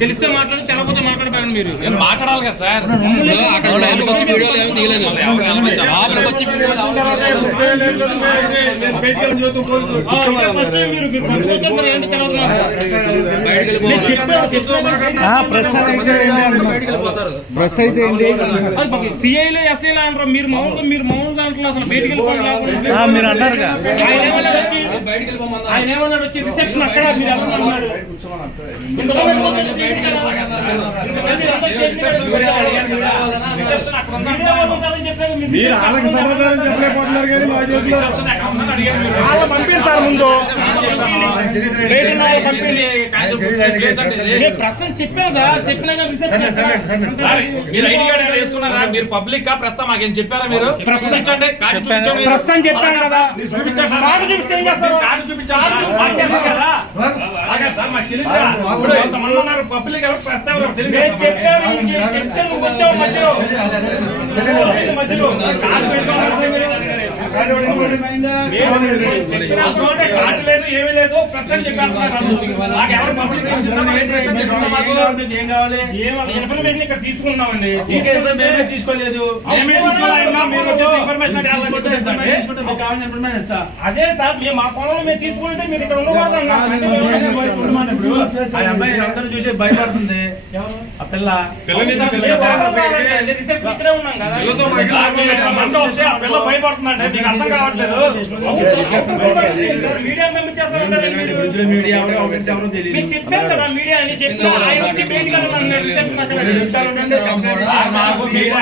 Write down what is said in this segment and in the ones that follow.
తెలిస్తే మాట్లాడు తెలకపోతే మాట్లాడు మాట్లాడకండి మీరు మాట్లాడాలి కదా సార్ అక్కడ వచ్చి వీడియోలు ఏమీ తీయలేదు? లోపలికి వచ్చి మీరు. ప్రెస్ అయితే ప్రెస్ అయితే ఏంటి సిఐలు ఎస్ఐలు అంటారు మామూలుగా మీరు అసలు బయటికి వెళ్ళిపోవాలి ఆ, మీరు అన్నారుగా ఆయన ఏమన్నాడు వచ్చి బయటికి వెళ్ళిపోమన్నారు ఆయన ఏమన్నాడు వచ్చి రిసెప్షన్ అక్కడ మీరు మీరే వాళ్ళకి సమాధానం చెప్పలేకపోతున్నారు కానీ మా మీరు. వాళ్ళు పంపిస్తారు ముందు. ప్రశ్న మీరు ఐడి కార్డు వేసుకున్నారా? మీరు పబ్లిక్ కా ప్రెస్ మాకేం చెప్పారా మీరు? ప్రెస్ చూపించండి. కార్డు చూపించండి. మీరు. ప్రశ్న చెప్పాను కదా. మీరు చూపించండి. సార్. కార్డు చూపిస్తే ఏం చేస్తారు? కార్డు చూపించండి కార్డు లేదు ఏమీ లేదు చెప్పారు పబ్లిక్ ఏం కావాలి ఏం ఇన్ఫర్మేషన్ ఇక్కడ తీసుకున్నామండి. మేమే తీసుకోలేదు? మేమే అదే సార్ మేము మా పొలంలో మేము తీసుకుంటే మీరు ఇక్కడ ఉండకూడదు మేము అందరూ చూసి భయపడుతుంది. ఆ పిల్ల. పిల్ల భయపడుతుందంటే మీకు అర్థం కావట్లేదు. మీడియా పంపించేస్తారంటారు ఇందులో మీడియా చెప్పాను కదా మీడియా అని చెప్పిన ఆయన వచ్చి బయటికి వెళ్ళమన్నాడు మాకు మీడియా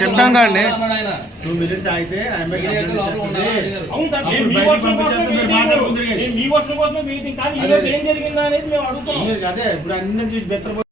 చెప్పాం కానీ. అదే. ఇప్పుడు అందరిని చూసి బెత్తర